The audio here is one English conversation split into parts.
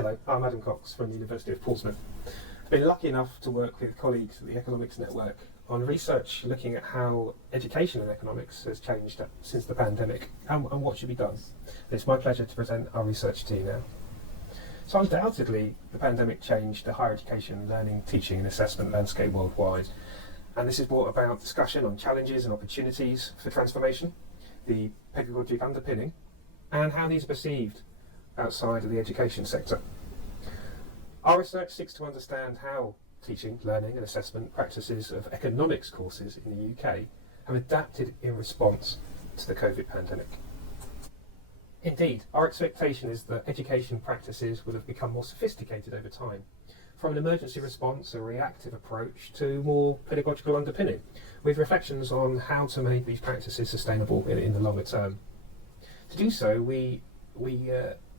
Hello, I'm Adam Cox from the University of Portsmouth. I've been lucky enough to work with colleagues at the Economics Network on research looking at how education in economics has changed since the pandemic and what should be done. It's my pleasure to present our research to you now. So undoubtedly, the pandemic changed the higher education, learning, teaching and assessment landscape worldwide. And this has brought about discussion on challenges and opportunities for transformation, the pedagogical underpinning, and how these are perceived outside of the education sector. Our research seeks to understand how teaching, learning and assessment practices of economics courses in the UK have adapted in response to the COVID pandemic. Indeed, our expectation is that education practices will have become more sophisticated over time, from an emergency response or reactive approach to more pedagogical underpinning, with reflections on how to make these practices sustainable in the longer term. To do so, we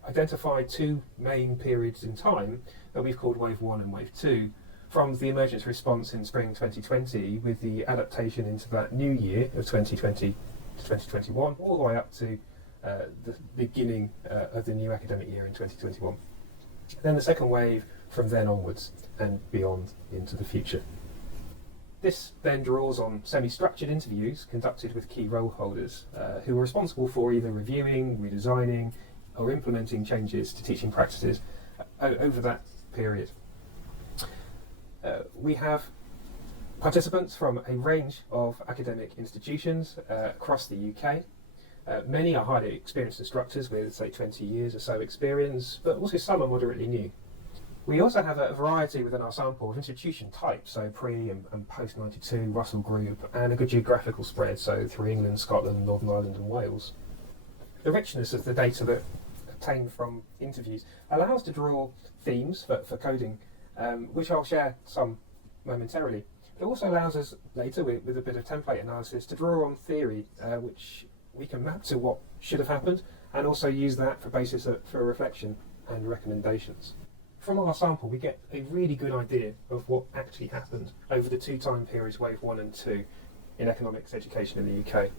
identified two main periods in time that we've called Wave 1 and Wave 2, from the emergency response in spring 2020 with the adaptation into that new year of 2020 to 2021, all the way up to the beginning of the new academic year in 2021. Then the second wave from then onwards and beyond into the future. This then draws on semi-structured interviews conducted with key role holders who are responsible for either reviewing, redesigning or implementing changes to teaching practices over that period. We have participants from a range of academic institutions across the UK. Many are highly experienced instructors with, say, 20 years or so experience, but also some are moderately new. We also have a variety within our sample of institution types, so pre and post 92, Russell Group, and a good geographical spread, so through England, Scotland, Northern Ireland and Wales. The richness of the data that obtained from interviews allow us to draw themes for coding, which I'll share some momentarily. It also allows us later, with a bit of template analysis, to draw on theory, which we can map to what should have happened, and also use that for basis for reflection and recommendations. From our sample, we get a really good idea of what actually happened over the two time periods, Wave 1 and 2, in economics education in the UK.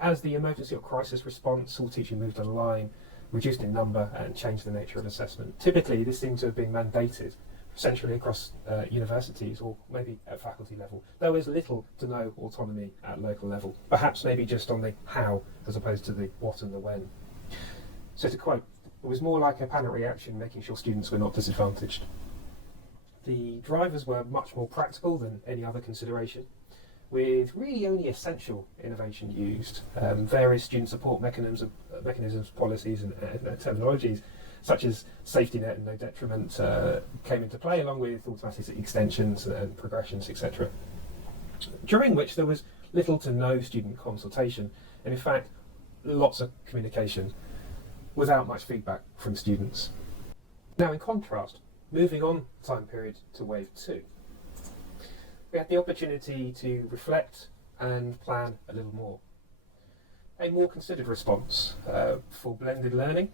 As the emergency or crisis response, all teaching moved online, reduced in number and changed the nature of assessment. Typically, this seems to have been mandated centrally across universities or maybe at faculty level, though there's little to no autonomy at local level, perhaps maybe just on the how as opposed to the what and the when. So to quote, it was more like a panic reaction, making sure students were not disadvantaged. The drivers were much more practical than any other consideration, with really only essential innovation used. Various student support mechanisms, policies and terminologies such as safety net and no detriment came into play, along with automatic extensions and progressions, etc. During which there was little to no student consultation, and in fact lots of communication without much feedback from students. Now in contrast, moving on time period to Wave 2, we had the opportunity to reflect and plan a little more. A more considered response for blended learning,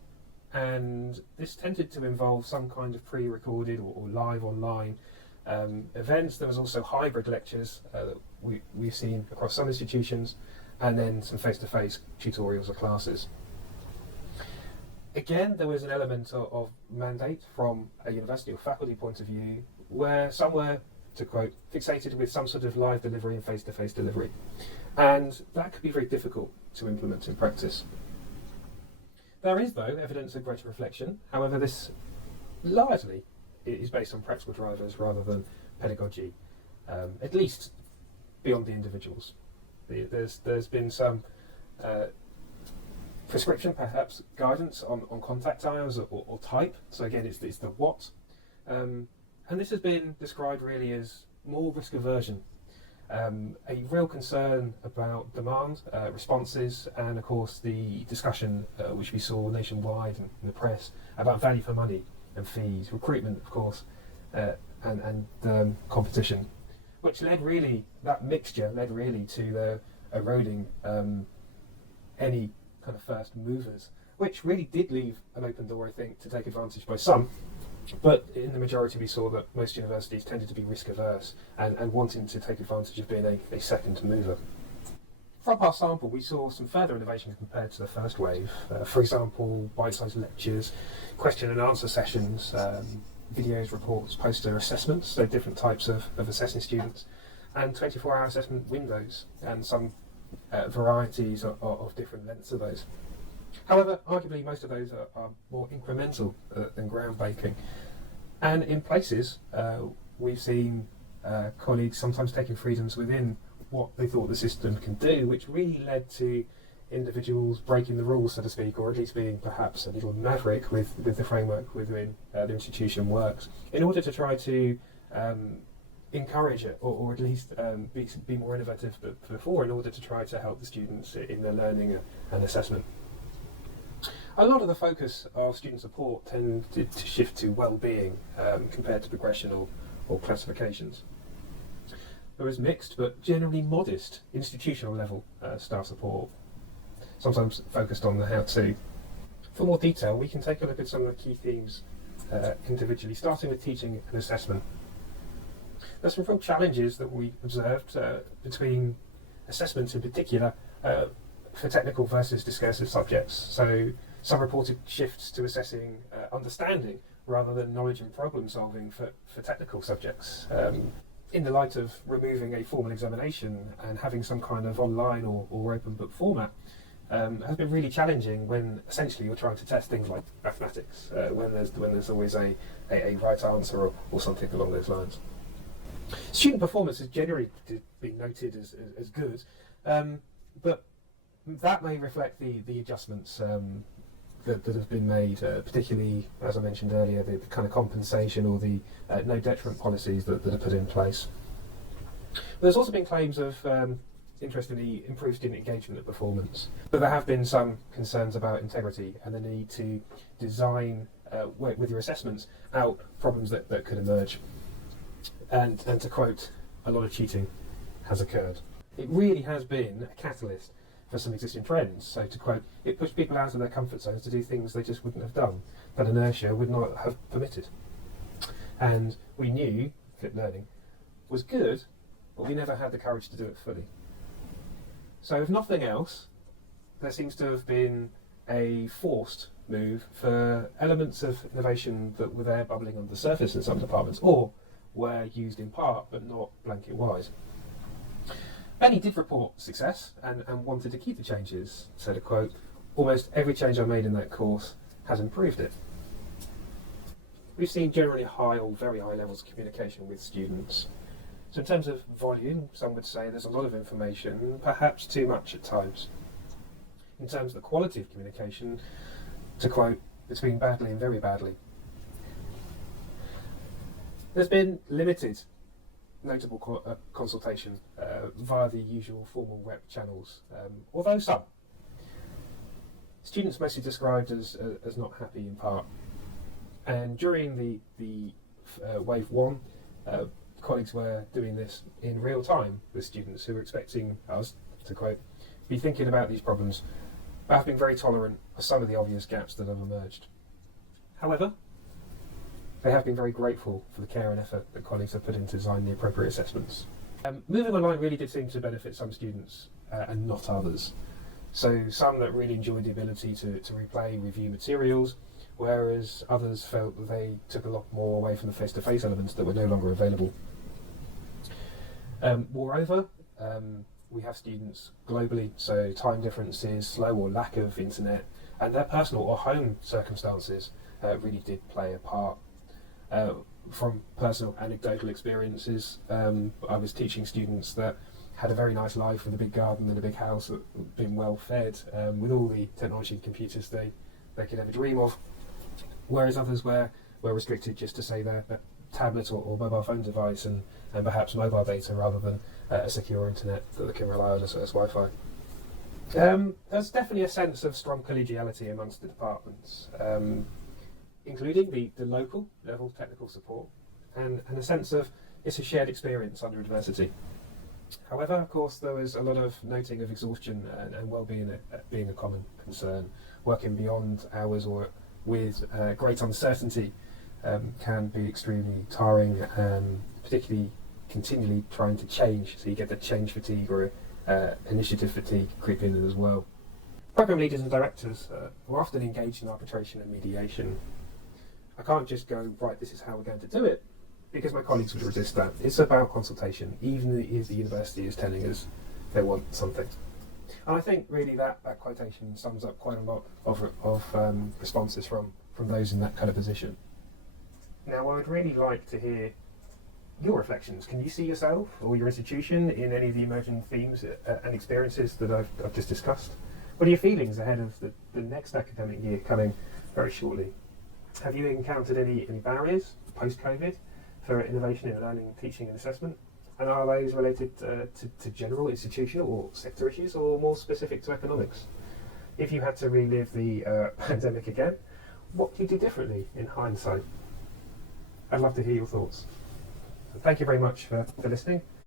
and this tended to involve some kind of pre-recorded or live online events. There was also hybrid lectures that we've seen across some institutions, and then some face-to-face tutorials or classes. Again, there was an element of mandate from a university or faculty point of view, where some were, to quote, fixated with some sort of live delivery and face-to-face delivery. And that could be very difficult to implement in practice. There is, though, evidence of greater reflection. However, this largely is based on practical drivers rather than pedagogy, at least beyond the individuals. There's been some prescription, perhaps guidance on contact times or type. So again, it's the what. And this has been described really as more risk aversion, a real concern about demand, responses, and of course the discussion which we saw nationwide and in the press about value for money and fees, recruitment of course, and competition, which that mixture led really to the eroding any kind of first movers, which really did leave an open door, I think, to take advantage by some. But in the majority, we saw that most universities tended to be risk averse and wanting to take advantage of being a second mover. From our sample, we saw some further innovation compared to the first wave. For example, bite-sized lectures, question and answer sessions, videos, reports, poster assessments, so different types of assessing students, and 24-hour assessment windows, and some varieties of different lengths of those. However, arguably most of those are more incremental than groundbreaking. And in places, we've seen colleagues sometimes taking freedoms within what they thought the system can do, which really led to individuals breaking the rules, so to speak, or at least being perhaps a little maverick with the framework within the institution works, in order to try to encourage it, or at least be more innovative than before, in order to try to help the students in their learning and assessment. A lot of the focus of student support tended to shift to well-being compared to progression or classifications. There was mixed but generally modest institutional level staff support, sometimes focused on the how-to. For more detail, we can take a look at some of the key themes individually, starting with teaching and assessment. There's some real challenges that we observed between assessments in particular for technical versus discursive subjects. So some reported shifts to assessing understanding rather than knowledge and problem solving for technical subjects. In the light of removing a formal examination and having some kind of online or open book format, has been really challenging when essentially you're trying to test things like mathematics, when there's always a right answer or something along those lines. Student performance has generally been noted as good, but that may reflect the adjustments that have been made, particularly, as I mentioned earlier, the kind of compensation or the no detriment policies that are put in place. But there's also been claims of, interestingly, improved student engagement and performance. But there have been some concerns about integrity and the need to design, with your assessments, out problems that could emerge. And to quote, a lot of cheating has occurred. It really has been a catalyst for some existing trends. So to quote, it pushed people out of their comfort zones to do things they just wouldn't have done, that inertia would not have permitted. And we knew flipped learning was good, but we never had the courage to do it fully. So if nothing else, there seems to have been a forced move for elements of innovation that were there bubbling on the surface in some departments, or were used in part but not blanket-wise. Many did report success and wanted to keep the changes. So to quote, almost every change I made in that course has improved it. We've seen generally high or very high levels of communication with students. So in terms of volume, some would say there's a lot of information, perhaps too much at times. In terms of the quality of communication, to quote, it's been badly and very badly. There's been limited notable consultation via the usual formal web channels, although some. Students mostly described as not happy in part. And during the wave one, colleagues were doing this in real time with students who were expecting us, to quote, be thinking about these problems, but have been very tolerant of some of the obvious gaps that have emerged. However, they have been very grateful for the care and effort that colleagues have put into designing the appropriate assessments. Moving online really did seem to benefit some students and not others. So some that really enjoyed the ability to replay, review materials, whereas others felt that they took a lot more away from the face-to-face elements that were no longer available. Moreover, we have students globally, so time differences, slow or lack of internet, and their personal or home circumstances really did play a part. From personal anecdotal experiences, I was teaching students that had a very nice life with a big garden and a big house, that been well fed, with all the technology and computers they could ever dream of, whereas others were restricted just to say their tablet or mobile phone device and perhaps mobile data rather than a secure internet that they can rely on as Wi-Fi. There's definitely a sense of strong collegiality amongst the departments, including the local level technical support and a sense of it's a shared experience under adversity. However, of course, there was a lot of noting of exhaustion and well-being being a common concern. Working beyond hours or with great uncertainty can be extremely tiring, particularly continually trying to change, so you get the change fatigue or initiative fatigue creep in as well. Program leaders and directors are often engaged in arbitration and mediation. I can't just go, right, this is how we're going to do it, because my colleagues would resist that. It's about consultation, even if the university is telling us they want something. And I think really that quotation sums up quite a lot of responses from those in that kind of position. Now, I would really like to hear your reflections. Can you see yourself or your institution in any of the emerging themes and experiences that I've just discussed? What are your feelings ahead of the next academic year coming very shortly? Have you encountered any barriers post-COVID for innovation in learning, teaching and assessment? And are those related to general institutional or sector issues, or more specific to economics? If you had to relive the pandemic again, what would you do differently in hindsight? I'd love to hear your thoughts. So thank you very much for listening.